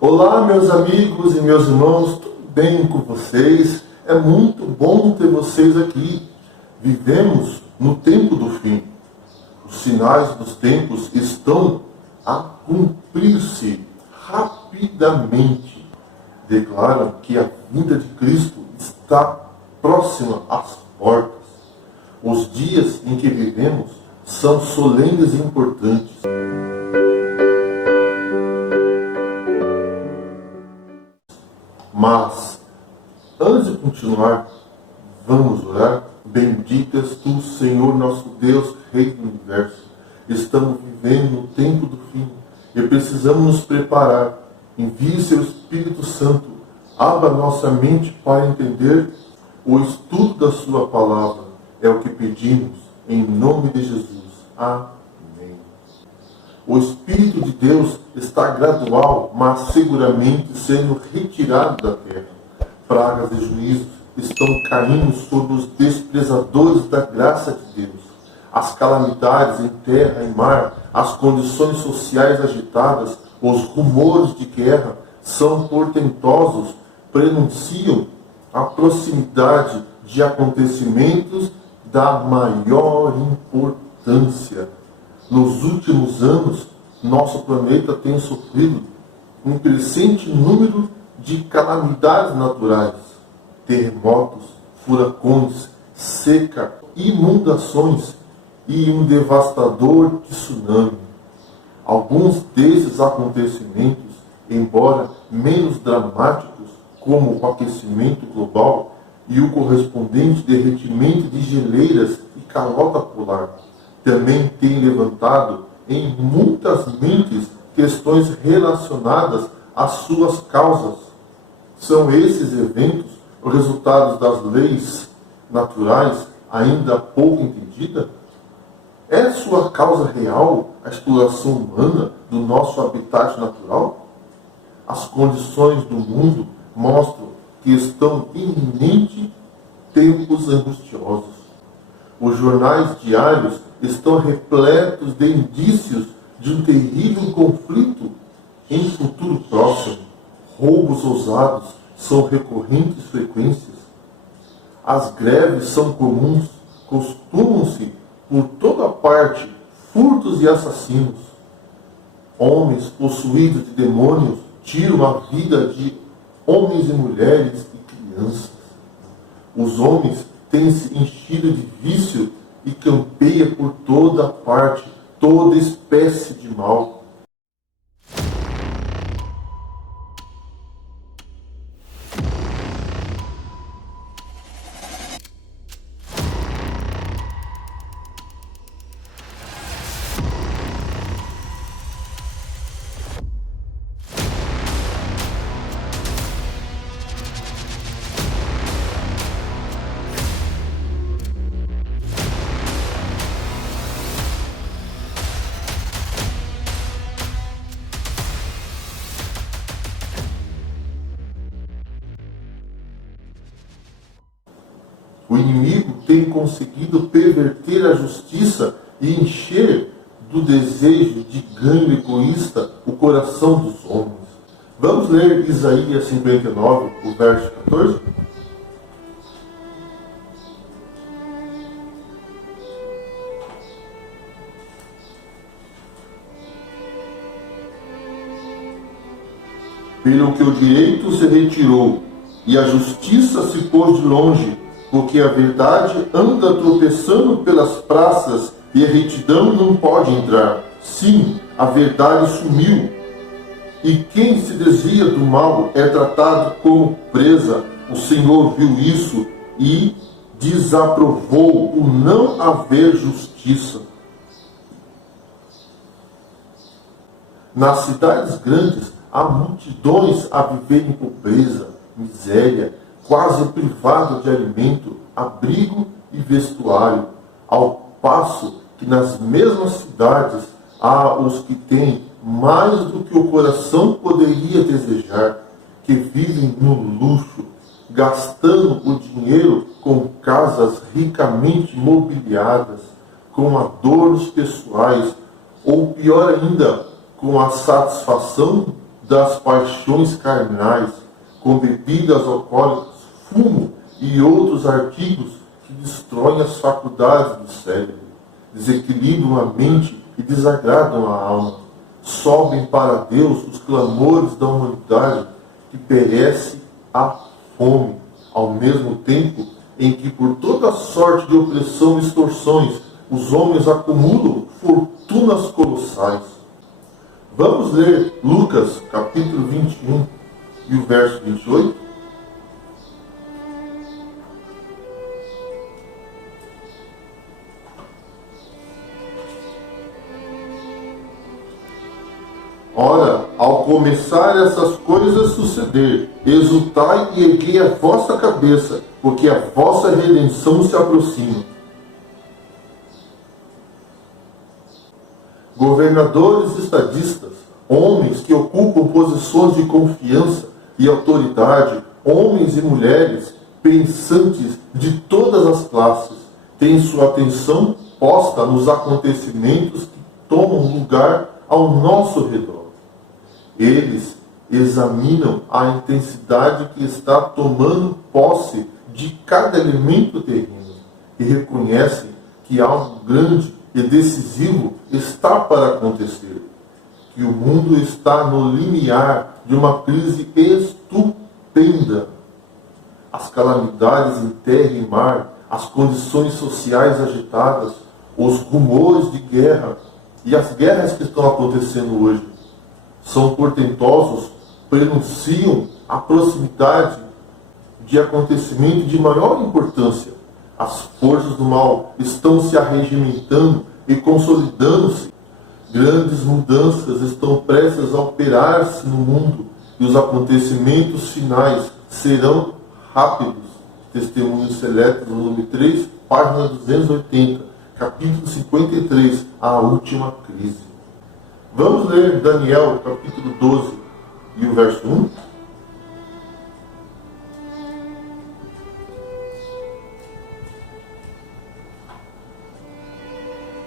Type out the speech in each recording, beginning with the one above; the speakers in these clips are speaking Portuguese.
Olá, meus amigos e meus irmãos, tudo bem com vocês? É muito bom ter vocês aqui. Vivemos no tempo do fim. Os sinais dos tempos estão a cumprir-se rapidamente. Declaram que a vinda de Cristo está próxima às portas. Os dias em que vivemos são solenes e importantes. Mas, antes de continuar, vamos orar. Benditas tu, Senhor nosso Deus, Rei do Universo. Estamos vivendo no tempo do fim e precisamos nos preparar. Envie seu Espírito Santo. Abra nossa mente para entender o estudo da sua palavra. É o que pedimos, em nome de Jesus. Amém. O Espírito de Deus está gradual, mas seguramente sendo retirado da terra. Pragas e juízos estão caindo sobre os desprezadores da graça de Deus. As calamidades em terra e mar, as condições sociais agitadas, os rumores de guerra são portentosos, prenunciam a proximidade de acontecimentos da maior importância. Nos últimos anos, nosso planeta tem sofrido um crescente número de calamidades naturais, terremotos, furacões, seca, inundações e um devastador tsunami. Alguns desses acontecimentos, embora menos dramáticos, como o aquecimento global e o correspondente derretimento de geleiras e calota polar, também têm levantado em muitas mentes questões relacionadas às suas causas. São esses eventos os resultados das leis naturais ainda pouco entendidas? É sua causa real a exploração humana do nosso habitat natural? As condições do mundo mostram que estão iminentes tempos angustiosos. Os jornais diários estão repletos de indícios de um terrível conflito em futuro próximo. Roubos ousados são recorrentes frequências. As greves são comuns, costumam-se por toda parte furtos e assassinos. Homens possuídos de demônios tiram a vida de homens e mulheres e crianças. Os homens têm se enchido de vício e campeia por toda parte, toda espécie de mal. O inimigo tem conseguido perverter a justiça e encher do desejo de ganho egoísta o coração dos homens. Vamos ler Isaías 59, o verso 14? Pelo que o direito se retirou e a justiça se pôs de longe, porque a verdade anda tropeçando pelas praças e a retidão não pode entrar. Sim, a verdade sumiu. E quem se desvia do mal é tratado como presa. O Senhor viu isso e desaprovou o não haver justiça. Nas cidades grandes, há multidões a viver em pobreza, miséria, quase privado de alimento, abrigo e vestuário, ao passo que nas mesmas cidades há os que têm mais do que o coração poderia desejar, que vivem no luxo, gastando o dinheiro com casas ricamente mobiliadas, com adornos pessoais, ou pior ainda, com a satisfação das paixões carnais, com bebidas alcoólicas, fumo e outros artigos que destroem as faculdades do cérebro, desequilibram a mente e desagradam a alma. Sobem para Deus os clamores da humanidade que perece à fome, ao mesmo tempo em que por toda sorte de opressão e extorsões os homens acumulam fortunas colossais. Vamos ler Lucas capítulo 21 e o verso 28? Ora, ao começar essas coisas suceder, exultai e erguei a vossa cabeça, porque a vossa redenção se aproxima. Governadores estadistas, homens que ocupam posições de confiança e autoridade, homens e mulheres pensantes de todas as classes, têm sua atenção posta nos acontecimentos que tomam lugar ao nosso redor. Eles examinam a intensidade que está tomando posse de cada elemento terreno e reconhecem que algo grande e decisivo está para acontecer, que o mundo está no limiar de uma crise estupenda. As calamidades em terra e mar, as condições sociais agitadas, os rumores de guerra e as guerras que estão acontecendo hoje são portentosos, prenunciam a proximidade de acontecimento de maior importância. As forças do mal estão se arregimentando e consolidando-se. Grandes mudanças estão prestes a operar-se no mundo e os acontecimentos finais serão rápidos. Testemunhos Seletos, volume 3, página 280, capítulo 53, a última crise. Vamos ler Daniel, capítulo 12, e o verso 1.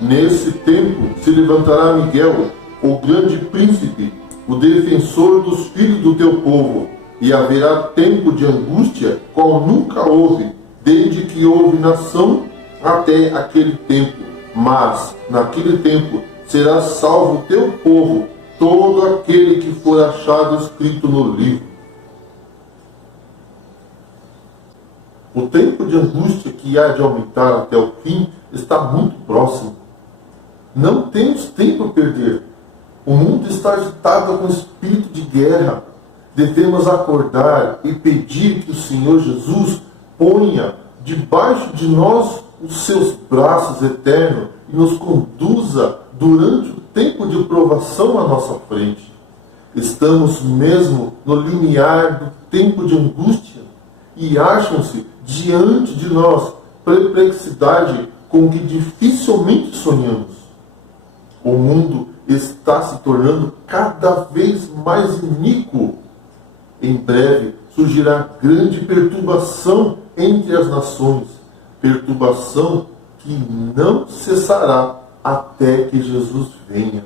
Nesse tempo se levantará Miguel, o grande príncipe, o defensor dos filhos do teu povo, e haverá tempo de angústia, qual nunca houve, desde que houve nação até aquele tempo. Mas, naquele tempo, será salvo o teu povo, todo aquele que for achado escrito no livro. O tempo de angústia que há de aumentar até o fim está muito próximo. Não temos tempo a perder. O mundo está agitado com espírito de guerra. Devemos acordar e pedir que o Senhor Jesus ponha debaixo de nós os seus braços eternos e nos conduza durante o tempo de provação à nossa frente. Estamos mesmo no limiar do tempo de angústia e acham-se diante de nós perplexidade com que dificilmente sonhamos. O mundo está se tornando cada vez mais iníquo. Em breve surgirá grande perturbação entre as nações, perturbação que não cessará até que Jesus venha.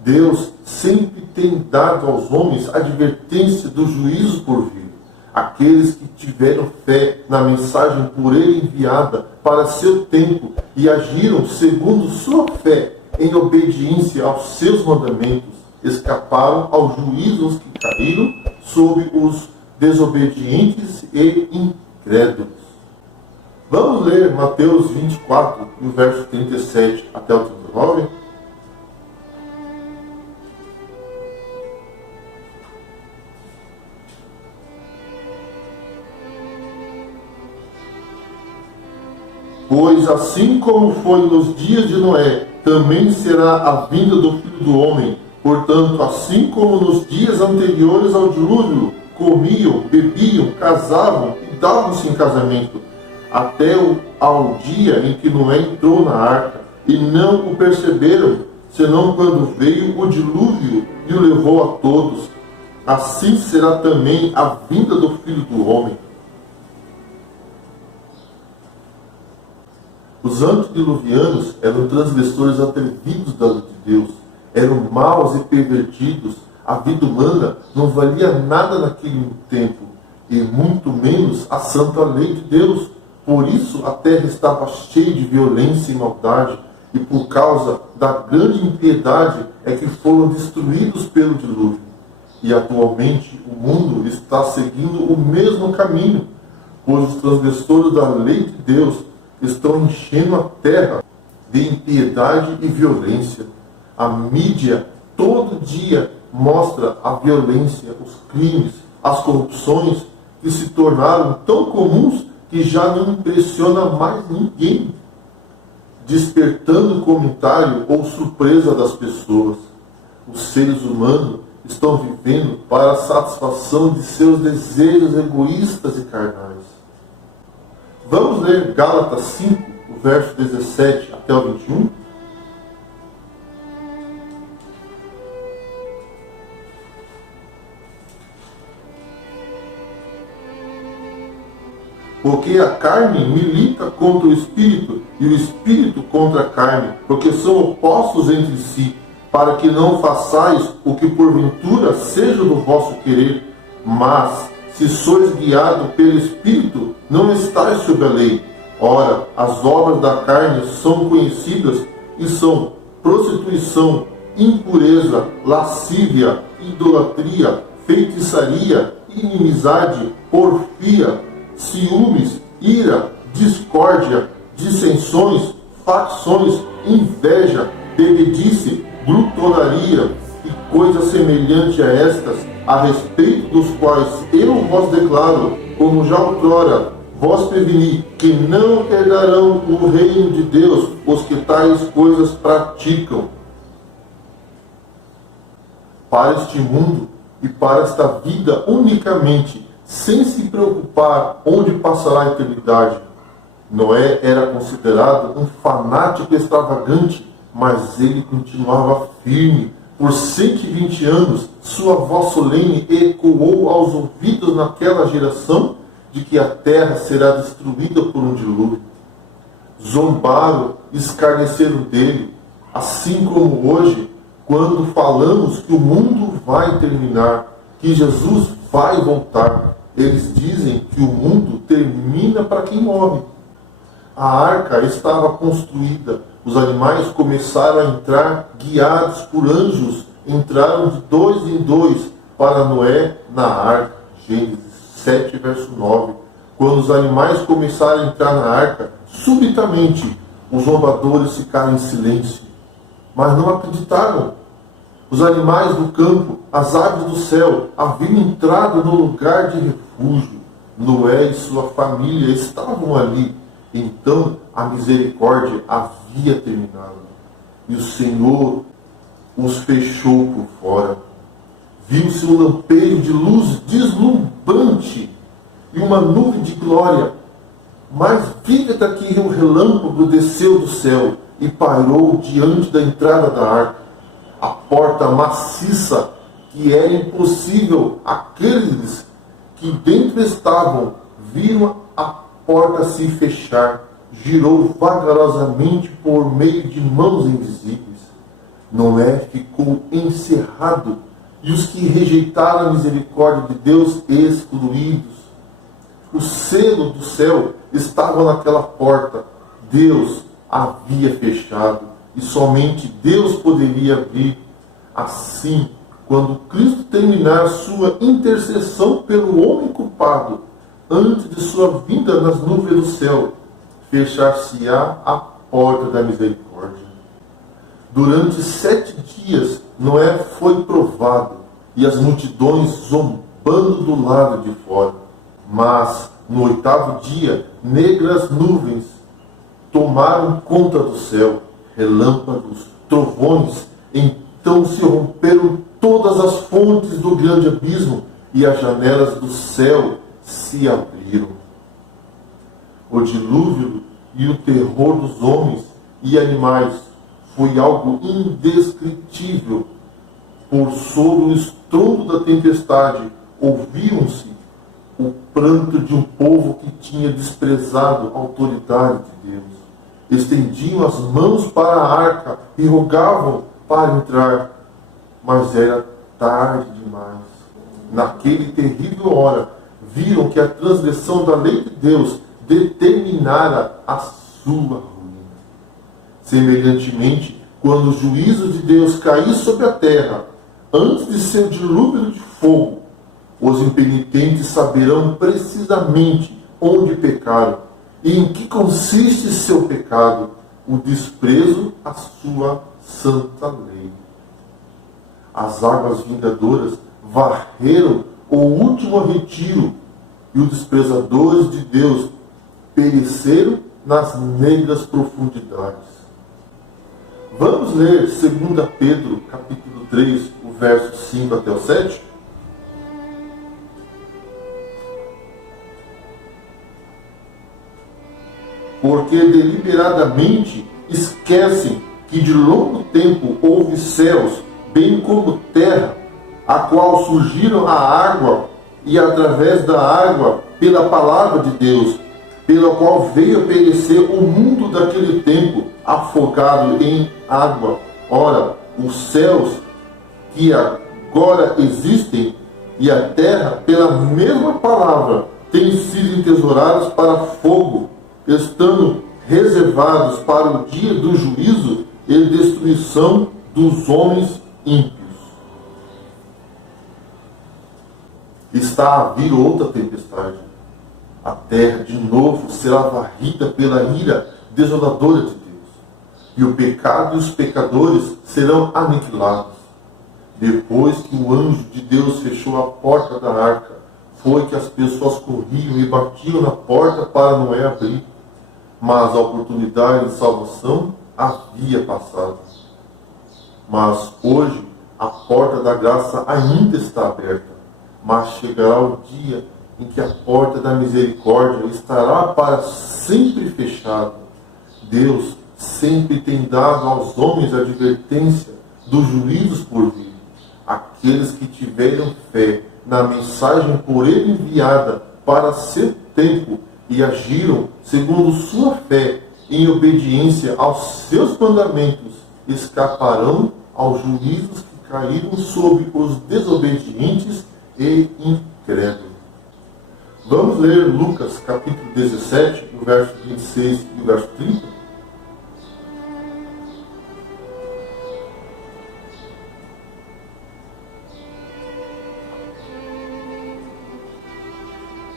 Deus sempre tem dado aos homens advertência do juízo por vir. Aqueles que tiveram fé na mensagem por ele enviada para seu tempo e agiram segundo sua fé em obediência aos seus mandamentos, escaparam aos juízos que caíram sobre os desobedientes e incrédulos. Vamos ler Mateus 24, e o verso 37 até o 39. Pois assim como foi nos dias de Noé, também será a vinda do Filho do Homem. Portanto, assim como nos dias anteriores ao dilúvio, comiam, bebiam, casavam e davam-se em casamento, até ao dia em que Noé entrou na arca, e não o perceberam, senão quando veio o dilúvio e o levou a todos. Assim será também a vinda do Filho do Homem. Os antediluvianos eram transgressores atrevidos da lei de Deus, eram maus e pervertidos, A vida humana não valia nada naquele tempo, e muito menos a santa lei de Deus. Por isso a terra estava cheia de violência e maldade, e por causa da grande impiedade é que foram destruídos pelo dilúvio. E atualmente o mundo está seguindo o mesmo caminho, pois os transgressores da lei de Deus estão enchendo a terra de impiedade e violência. A mídia todo dia mostra a violência, os crimes, as corrupções que se tornaram tão comuns que já não impressiona mais ninguém, despertando comentário ou surpresa das pessoas. Os seres humanos estão vivendo para a satisfação de seus desejos egoístas e carnais. Vamos ler Gálatas 5, o verso 17 até o 21? Porque a carne milita contra o Espírito, e o Espírito contra a carne, porque são opostos entre si, para que não façais o que porventura seja do vosso querer. Mas, se sois guiados pelo Espírito, não estáis sob a lei. Ora, as obras da carne são conhecidas, e são prostituição, impureza, lascívia, idolatria, feitiçaria, inimizade, porfia, ciúmes, ira, discórdia, dissensões, facções, inveja, bebedice, glutonaria e coisas semelhantes a estas, a respeito dos quais eu vos declaro, como já outrora vos preveni, que não herdarão o reino de Deus os que tais coisas praticam. Para este mundo e para esta vida unicamente, sem se preocupar onde passará a eternidade. Noé era considerado um fanático extravagante, mas ele continuava firme. Por 120 anos, sua voz solene ecoou aos ouvidos naquela geração de que a terra será destruída por um dilúvio. Zombaram, escarneceram dele, assim como hoje, quando falamos que o mundo vai terminar, que Jesus vai voltar. Eles dizem que o mundo termina para quem morre. A arca estava construída. Os animais começaram a entrar guiados por anjos. Entraram de 2 em 2 para Noé na arca. Gênesis 7, verso 9. Quando os animais começaram a entrar na arca, subitamente os zombadores ficaram em silêncio. Mas não acreditaram. Os animais do campo, as aves do céu, haviam entrado no lugar de refúgio. Noé e sua família estavam ali. Então a misericórdia havia terminado. E o Senhor os fechou por fora. Viu-se um lampejo de luz deslumbrante e uma nuvem de glória. Mais vívida que o relâmpago desceu do céu e parou diante da entrada da arca. A porta maciça, que era impossível aqueles que dentro estavam, viram a porta se fechar, girou vagarosamente por meio de mãos invisíveis. Noé ficou encerrado, e os que rejeitaram a misericórdia de Deus excluídos. O selo do céu estava naquela porta. Deus havia fechado. E somente Deus poderia abrir. Assim, quando Cristo terminar sua intercessão pelo homem culpado, antes de sua vinda nas nuvens do céu, fechar-se-á a porta da misericórdia. Durante 7 dias, Noé foi provado, e as multidões zombando do lado de fora. Mas, no 8º dia, negras nuvens tomaram conta do céu, relâmpagos, trovões, então se romperam todas as fontes do grande abismo e as janelas do céu se abriram. O dilúvio e o terror dos homens e animais foi algo indescritível. Por sobre o estrondo da tempestade ouviam-se o pranto de um povo que tinha desprezado a autoridade de Deus. Estendiam as mãos para a arca e rogavam para entrar, mas era tarde demais. Naquele terrível hora, viram que a transgressão da lei de Deus determinara a sua ruína. Semelhantemente, quando o juízo de Deus cair sobre a terra, antes de seu dilúvio de fogo, os impenitentes saberão precisamente onde pecaram e em que consiste seu pecado, o desprezo à sua santa lei. As águas vingadoras varreram o último retiro e os desprezadores de Deus pereceram nas negras profundidades. Vamos ler 2 Pedro, capítulo 3, o verso 5 até o 7? Porque deliberadamente esquecem que de longo tempo houve céus, bem como terra, a qual surgiram a água, e através da água, pela palavra de Deus, pela qual veio a perecer o mundo daquele tempo, afogado em água. Ora, os céus que agora existem e a terra, pela mesma palavra, têm sido entesourados para fogo, estando reservados para o dia do juízo e destruição dos homens ímpios. Está a vir outra tempestade. A terra de novo será varrida pela ira desoladora de Deus. E o pecado e os pecadores serão aniquilados. Depois que o anjo de Deus fechou a porta da arca, foi que as pessoas corriam e batiam na porta para Noé abrir. Mas a oportunidade de salvação havia passado. Mas hoje a porta da graça ainda está aberta. Mas chegará o dia em que a porta da misericórdia estará para sempre fechada. Deus sempre tem dado aos homens a advertência dos juízos por vir. Aqueles que tiveram fé na mensagem por ele enviada para seu tempo e agiram segundo sua fé em obediência aos seus mandamentos, escaparão aos juízos que caíram sobre os desobedientes e incrédulos. Vamos ler Lucas capítulo 17, o verso 26 e o verso 30?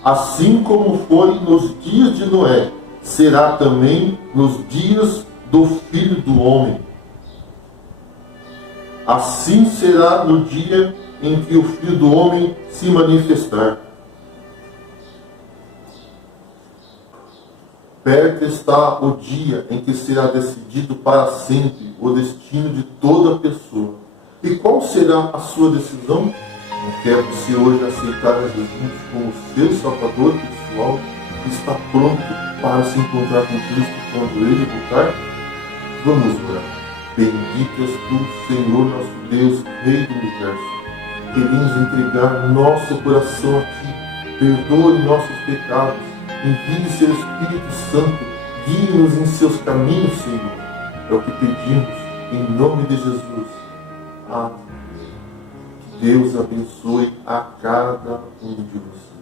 Assim como foi nos dias de Noé, será também nos dias do Filho do Homem. Assim será no dia em que o Filho do Homem se manifestar. Perto está o dia em que será decidido para sempre o destino de toda pessoa. E qual será a sua decisão? Quer você hoje aceitar a Jesus como seu Salvador pessoal? Está pronto para se encontrar com Cristo quando Ele voltar? Vamos orar. Bendito és tu, Senhor nosso Deus, Rei do Universo. Queremos entregar nosso coração a Ti. Perdoe nossos pecados. Envie seu Espírito Santo. Guie-nos em seus caminhos, Senhor. É o que pedimos, em nome de Jesus. Amém. Deus abençoe a cada um de vocês.